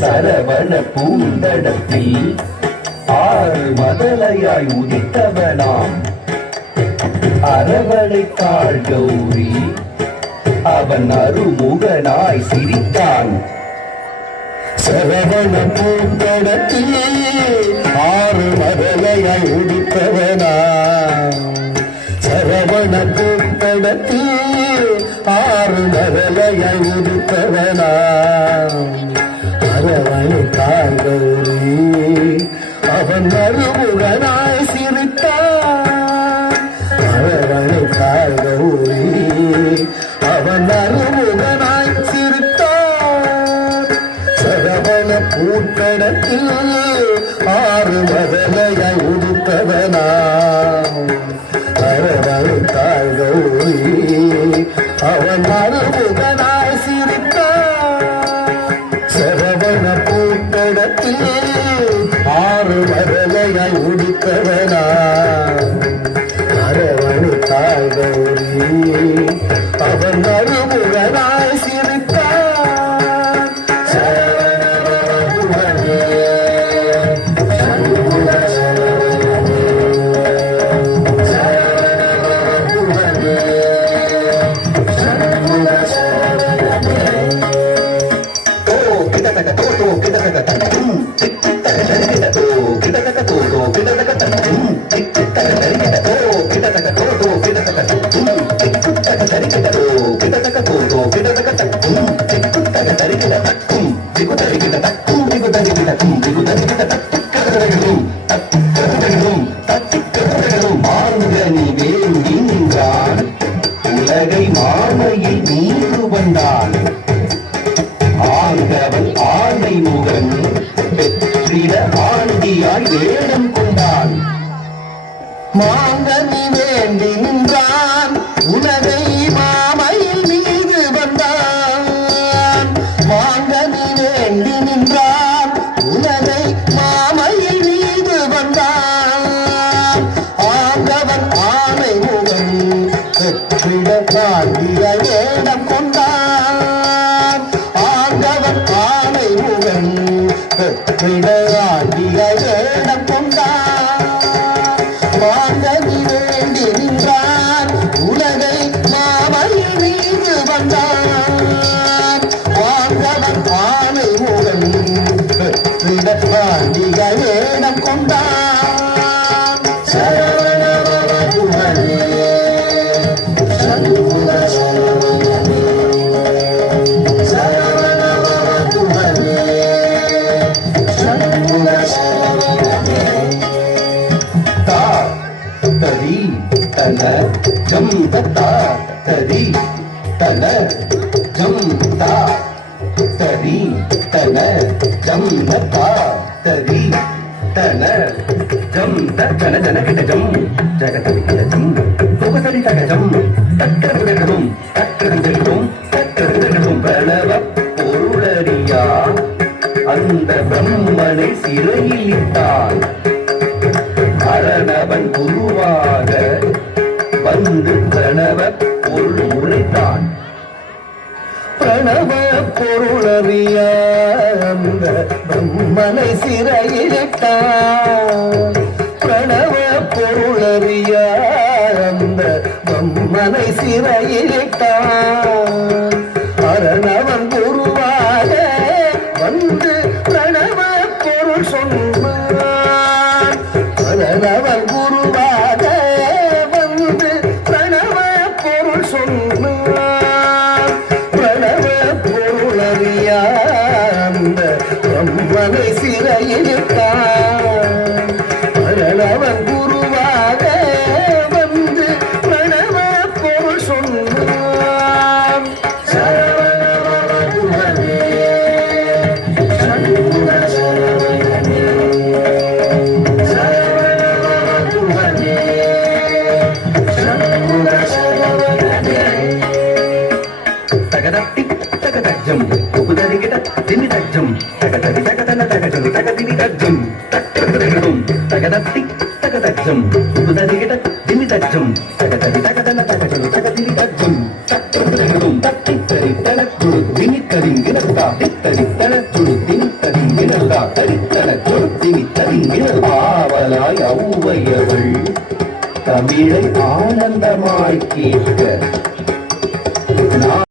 சரவண பூந்தடத்தில் ஆறு மதலையாய் உதித்தவனாம் அரவணை காள் கௌரி அவன் அருமுகனாய் சிரித்தான். சரவண பூந்தடத்தில் ஆறு மதலையாய் உதித்தவனாம் சரவண பூந்தடத்தில் ஆறு மதலையாய் உதித்தவனாம் அரவணை காள் கௌரி அவன் அருமுகனாய் சிரித்தான். அரவணை காள் கௌரி அவன் அருமுகனாய் சிரித்தான். சரவண பூட்டடத்தில் ஆறு மதலையாய் உடுத்தவனாம் அரவணை காள் கௌரி அவன் அருமுகனாய் சிரித்தான். சரவண பூட்டடத்தில் ஆறு மதலையாய் உடுத்தவனாம் அரவணை காள் கௌரி அவன் அருமுகனாய் சிரித்தான். உலகை மாமையில் நீடு வந்தான் ஆண்டவன் ஆணை முகன் பெற்றிட ஆண்டியாய் வேடம் கொண்டான். மாங்கனி வேண்டி நின்றான் உலகை மாமையில் மீது வந்தான். மாங்கனி வேண்டி நின்றான் உலகை மாமையில் மீது வந்தான். ஆண்டவன் ஆணை முகன் பெற்றிட ஆண்டிய வேடம் கொண்டான். ஆண்டவன் ஆணை முகன் பெற்றிட ஆண்டிய வேடம் கொண்டான். மாங்கனி வேண்டி நின்றான் உலகை மாமையில் மீது வந்தான். ஆண்டவன் ஆணை முகன் பெற்றிட ஆண்டிய வேடம் கொண்டான். சரவண பவகுமரே தன ஜம் தா தரி தன ஜம் தா தரி தன ஜம் தா தரி தன ஜம் தன ஜன கிட்ட ஜம் ஜகதரி கிட்ட ஜம் சுகசரி தக ஜம் தக்கரதும் தக்கரதும் தக்கரதும் பிரணவ பொருளறியா அந்த பிரம்மனை சிறையில் இட்டான். அரணவன் குருவாக வந்து பிரணவ பொருள் உரைத்தான். பிரணவ பொருளறிய அந்த பிரம்மனை சிறையிலிட்டான். பிரணவ பொருளறிய அந்த பிரம்மனை சிறையிலிட்டான். அரணவன் குருவாக வந்து பிரணவ பொருள் சொன்னான். அரணவன் குருவாக வந்து பிரணவ தகதி தகதன தகதி தகதிரி தக்கும் தக்கும் தத்தி தரி தனக்குடு தினி தரிங்கினதா தித்தரி தனக்குடு தினி தரிங்கினதா தரித்தனக்குடு தினி தரிங்கினதா ஆவலாய் ஔவையவள் தமிழை ஆனந்தமாய் கேட்க